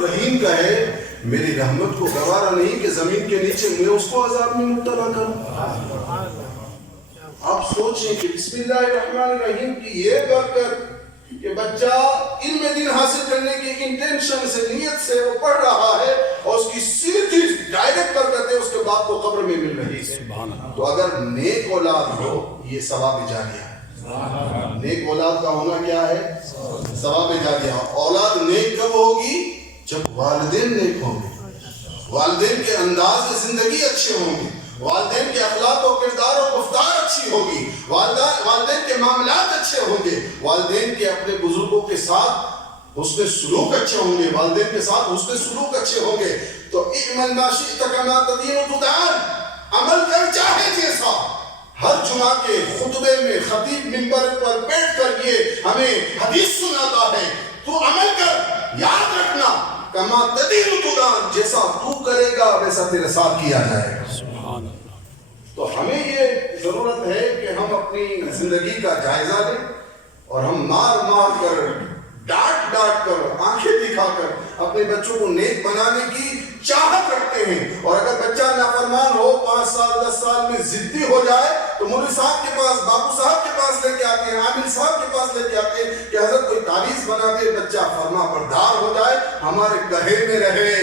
الرحیم کا ہے، میری رحمت کو گوارا نہیں کہ زمین کے نیچے میں اس کو عذاب میں مبتلا کروں۔ آپ سوچیں کہ بسم اللہ الرحمن الرحیم کی یہ برکت کہ بچہ علم دین حاصل کرنے کی انٹینشن سے، نیت سے وہ پڑھ رہا ہے اور اس کی سیدھی ڈائریکٹ برکت ہے اس کے بعد کو قبر میں مل رہی ہے۔ تو اگر نیک اولاد ہو یہ ثواب جاریہ ہے۔ نیک اولاد کا ہونا کیا ہے؟ ثواب جاریہ۔ اولاد نیک کب ہوگی؟ جب والدین نیک ہوں گے، والدین کے انداز زندگی اچھے ہوں گے، والدین کے اخلاق و کردار و گفتار اچھی ہوگی، والدین کے معاملات اچھے ہوں گے، والدین کے اپنے بزرگوں کے ساتھ حسن سلوک اچھے ہوں گے، والدین کے ساتھ حسن سلوک اچھے ہوں گے۔ تو اعمل ما شئت کما تدین تدان، عمل کر چاہے جیسا۔ ہر جمعہ کے خطبے میں خطیب منبر پر بیٹھ کر یہ ہمیں حدیث سناتا ہے، تو عمل کر، یاد رکھنا کما تدین تدان، جیسا تو کرے گا ویسا تیرے ساتھ کیا جائے گا۔ تو ہمیں یہ ضرورت ہے کہ ہم اپنی زندگی کا جائزہ لیں اور ہم مار مار کر، ڈانٹ ڈانٹ کر، آنکھیں دکھا کر اپنے بچوں کو نیک بنانے کی چاہت رکھتے ہیں۔ اور اگر بچہ نافرمان ہو، 5 سال 10 سال میں ضدی ہو جائے تو مولوی صاحب کے پاس، باپو صاحب کے پاس لے کے آتے ہیں، عامل صاحب کے پاس لے کے آتے ہیں کہ حضرت کوئی تعویذ بنا دے، بچہ فرما بردار ہو جائے، ہمارے کہے میں رہے۔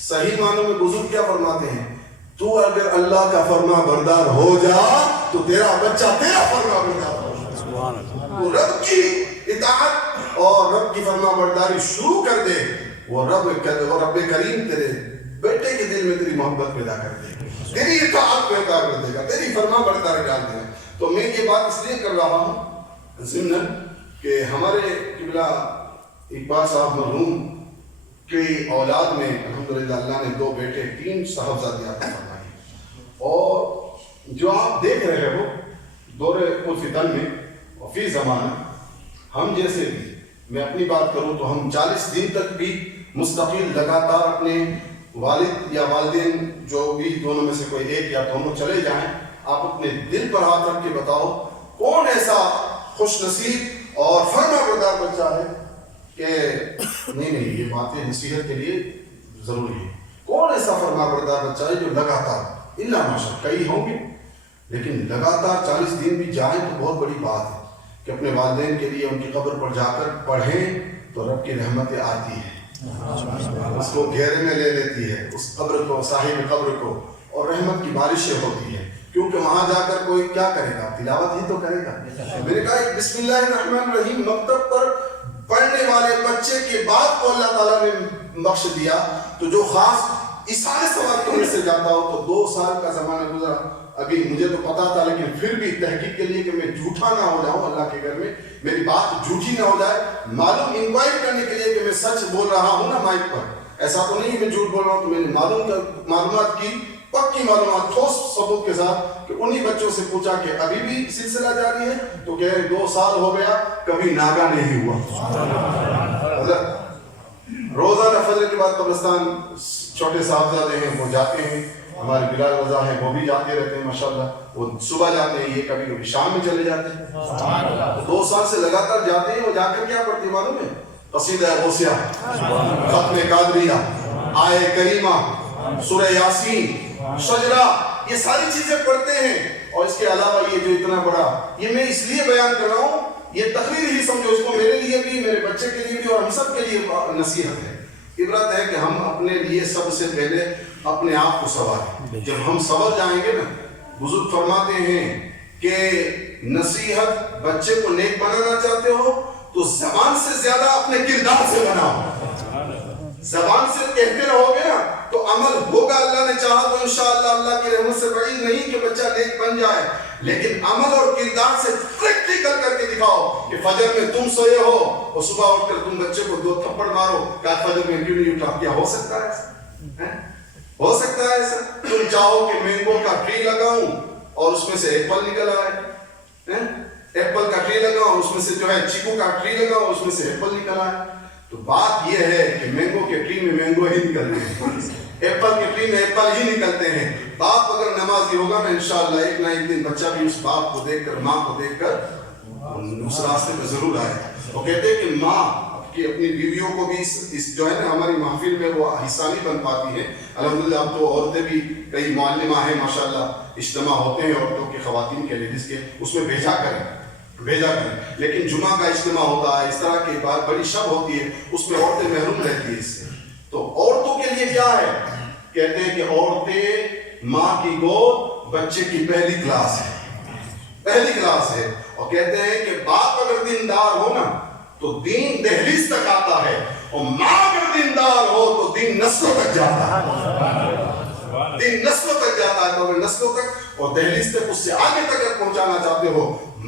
صحیح معنوں میں بزرگ کیا فرماتے ہیں؟ تو اگر اللہ کا فرما بردار ہو جا تو تیرا بچہ تیرا فرما بردار ہو جائے۔ وہ رب کی اطاعت اور رب کی فرما برداری شروع کر دے، وہ رب کریم تیرے بیٹے کے دل میں تیری محبت پیدا کر دے گا، تیری اطاعت پیدا کر دے گا، تیری فرما برداری ڈال دے گا۔ تو میں یہ بات اس لیے کر رہا ہوں ضمن کہ ہمارے قبلہ اقبال صاحب مرحوم کی اولاد میں الحمدللہ اللہ نے 2 بیٹے 3 صاحبزادیاں عطا فرمائی، اور جو آپ دیکھ رہے ہو دور الفتن میں اور فی زمانہ ہم جیسے بھی، میں اپنی بات کروں تو ہم 40 دن تک بھی مستقل لگاتار اپنے والد یا والدین جو بھی دونوں میں سے کوئی ایک یا دونوں چلے جائیں، آپ اپنے دل پر ہاتھ رکھ کے بتاؤ کون ایسا خوش نصیب اور فرما بردار بچہ ہے کہ نہیں یہ باتیں نصیحت کے لیے ضروری ہے۔ کون ایسا فرما بردار بچہ ہے جو لگاتار، اللہ ماشاء کئی ہوں گے لیکن لگاتار 40 دن بھی جائیں تو بہت بڑی بات ہے کہ اپنے والدین کے لیے ان کی قبر پر جا کر پڑھیں تو رب کی رحمتیں آتی ہیں، اس کو گھیرے میں لے لیتی ہے، اس قبر کو، صاحب قبر کو، اور رحمت کی بارشیں ہوتی ہیں، کیونکہ وہاں جا کر کوئی کیا کرے گا؟ تلاوت ہی تو کرے گا۔ میں نے کہا ایک بسم اللہ الرحمن الرحیم مکتب پر پڑھنے والے بچے کے بعد کو اللہ تعالیٰ نے بخش دیا، تو جو خاص اشارے ثواب کرنے سے جاتا ہو تو 2 سال کا زمانہ گزرا، ابھی مجھے تو پتا تھا لیکن پھر بھی تحقیق کے لیے کہ میں جھوٹا نہ ہو جاؤں اللہ کے گھر میں، میری بات جھوٹی نہ ہو جائے، معلوم انکوائری کرنے کے لیے کہ میں سچ بول رہا ہوں نا مائک پر، ایسا تو نہیں میں جھوٹ بول رہا ہوں، تو میں نے معلومات کی، پکی معلومات ٹھوس ثبوت کے ساتھ، کہ انہی بچوں سے پوچھا کہ ابھی بھی سلسلہ جاری ہے، تو کہہ رہے 2 سال ہو گیا کبھی ناگا نہیں ہوا۔ روزانہ فجر کے بعد قبرستان چھوٹے صاحبزادے ہیں وہ جاتے ہیں، ہمارے بلال رضا ہیں وہ بھی جاتے رہتے ہیں ماشاءاللہ، وہ صبح جاتے ہیں، یہ کبھی کبھی شام میں چلے جاتے ہیں، 2 سال سے لگاتار جاتے ہیں۔ وہ جا کر کیا پڑھتے ہیں معلوم ہے؟ قصیدہ غوثیہ، ختم قادریہ، آیہ کریمہ، سورہ یاسین، شجرہ، یہ ساری چیزیں پڑھتے ہیں۔ اور اس کے علاوہ یہ جو اتنا بڑا، یہ میں اس لیے بیان کر رہا ہوں، یہ تقریر ہی سمجھو اس کو، میرے لیے بھی، میرے بچے کے لیے بھی، اور ہم سب کے لیے نصیحت ہے، عبرت ہے کہ ہم اپنے لیے سب سے پہلے اپنے آپ کو سنواریں۔ جب ہم سنور جائیں گے نا، بزرگ فرماتے ہیں کہ نصیحت، بچے کو نیک بنانا چاہتے ہو تو زبان سے زیادہ اپنے کردار سے بناؤ۔ زبان سے کہتے رہو گے نا تو عمل ہوگا، اللہ نے چاہا تو انشاءاللہ اللہ کی رحمت سے بعید نہیں کہ بچہ نیک بن جائے، لیکن عمل اور کردار سے پریکٹیکل کر کے دکھاؤ کہ فجر میں تم سوئے ہو اور صبح اٹھ کر تم بچے کو 2 تھپڑ مارو کہ فجر میں کیوں نہیں اٹھا، کیا ہو سکتا ہے ایسا؟ ہو سکتا ہے ایسا؟ تم چاہو کہ مینگو کا ٹری لگاؤں اور اس میں سے ایپل نکل آئے، ایپل کا ٹری لگاؤں اس میں سے جو ہے چیکو کا ٹری لگاؤں اس میں سے ایپل نکل آئے، تو بات یہ ہے کہ مینگو کے ٹری میں مینگو ہی نکلتے ہیں، ایپل کے ٹری میں ایپل ہی نکلتے ہیں۔ باپ اگر نمازی ہوگا نا انشاءاللہ ایک نہ ایک دن بچہ بھی اس باپ کو دیکھ کر، ماں کو دیکھ کر اس راستے پہ ضرور آئے۔ وہ کہتے ہیں کہ ماں کہ اپنی بیویوں کو بھی اس جو ہے نا ہماری محفل میں وہ حصہ نہیں بن پاتی ہیں. الحمدللہ اب تو عورتیں بھی کئی معلمہ ہیں ماشاءاللہ, اجتماع ہوتے ہیں عورتوں کے خواتین کے لیڈیز کے, اس میں بھیجا کریں. لیکن جمعہ کا اجتماع ہوتا ہے, اس طرح کی بات بڑی شب ہوتی ہے, اس میں عورتیں محروم رہتی ہیں اس سے. تو عورتوں کے لیے کیا ہے؟ کہتے ہیں کہ عورتیں ماں کی گود بچے کی پہلی کلاس ہے. اور کہتے ہیں کہ باپ اگر دیندار ہو نا تو دین دہلیز تک آتا ہے, اور ماں اگر دیندار ہو تو دین نسلوں تک جاتا ہے. تو اگر نسلوں تک اور دہلیز تک, اس سے آگے تک اگر پہنچانا چاہتے ہو,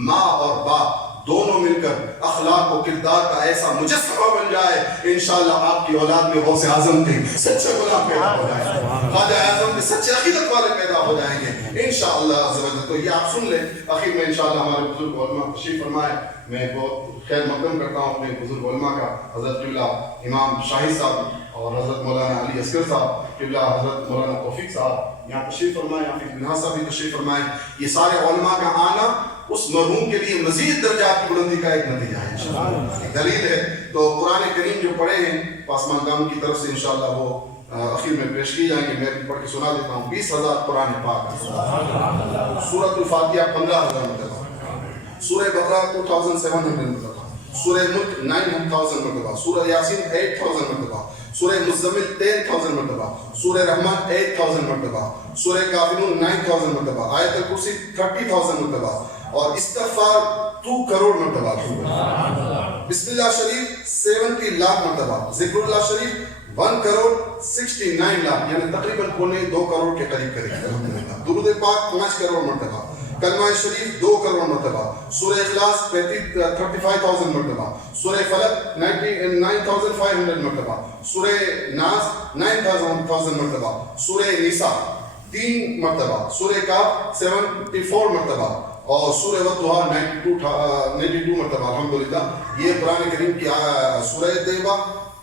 ماں اور باپ دونوں مل کر اخلاق و کردار کا ایسا مجسمہ بن جائے, انشاءاللہ آپ کی اولاد میں غوث اعظم کے سچے غلام پیدا ہو جائیں گے, خواجہ اعظم کے سچے عقیدت والے پیدا ہو جائیں گے انشاءاللہ عز و جل. تو یہ آپ سن لیں. آخر میں انشاءاللہ ہمارے بزرگ علماء تشریف فرمائے. میں بہت خیر مقدم کرتا ہوں اپنے بزرگ علماء کا, حضرت قبلہ امام شاہد صاحب اور حضرت مولانا علی اصغر صاحب, قبلہ حضرت مولانا توفیق صاحب یہاں تشریف فرمائے, حافظ بن صاحب بھی تشریف فرمائے. یہ سارے علماء کا آنا اس مرحوم کے لیے مزید درجات کی بلندی کا ایک نتیجہ ہے, انشاءاللہ ایک دلیل ہے. تو قرآن کریم جو پڑھے ہیں پاسمان گام کی طرف سے انشاءاللہ وہ اخیر میں پیش کی جائیں گے. میں بھی پڑھ کے سنا دیتا ہوں. 20,000 قرآن پاک, سورۃ الفاتحہ 15,000 مرتبہ, سورہ بقرہ 2,700 مرتبہ, سورہ ملک 9,000 مرتبہ, سورہ یاسین 8,000 مرتبہ, سورہ مزمل 10,000 مرتبہ, سورہ رحمان 8,000 مرتبہ, سورہ کافرون 9,000 مرتبہ, آیت الکرسی 30,000 مرتبہ, اور استغفار 2 کروڑ مرتبہ, بسم اللہ شریف 70 لاکھ مرتبہ, ذکر اللہ شریف 1 کروڑ 69 لاکھ, یعنی تقریباً 2 کروڑ کے قریب الحمدللہ. درود پاک 5 کروڑ مرتبہ, کلمہ شریف 2 کروڑ مرتبہ, سورہ اخلاص 35,000 مرتبہ, سورہ فلق 9,500 مرتبہ, سورہ ناس 9,000 مرتبہ, سورہ نساء 3 مرتبہ, سورہ کاف 74 مرتبہ, اور سورہ والضحیٰ 92 مرتبہ. الحمدللہ یہ قرآن کریم کی سورہ طیبہ,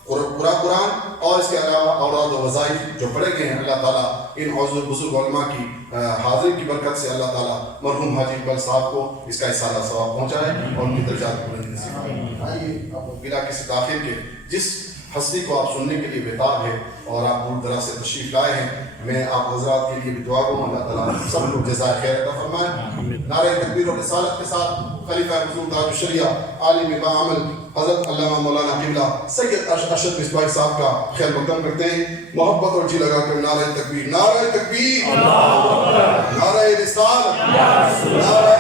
پورا قرآن, اور اس کے علاوہ اوراد و وظائف جو پڑھے گئے ہیں. اللہ تعالیٰ ان بزرگ علماء کی حاضری کی برکت سے اللہ تعالیٰ مرحوم حاجی اقبال صاحب کو اس کا اصالہ ثواب پہنچائے اور ان کی درجات کو بلند نصیب فرمائے. آئیے آپ بلا کسی تاخیر کے جس ہستی کو آپ سننے کے لیے بیتاب ہے اور آپ دور دراز سے تشریف لائے ہیں, میں آپ حضرات کے لیے بھی دعا کروں, اللہ تعالیٰ سب کو جزائے خیر عطا فرمائے. نعرہ تکبیر و رسالت کے ساتھ خلیفہ حضور تاج الشریعہ عالم باعمل حضرت علامہ مولانا قبلہ سید ارشد مصباحی صاحب کا خیر مقدم کرتے ہیں. محبت اور جی لگا کر نعرہ تکبیر, نعرہ تکبیر, نعرہ رسالت, نعرہ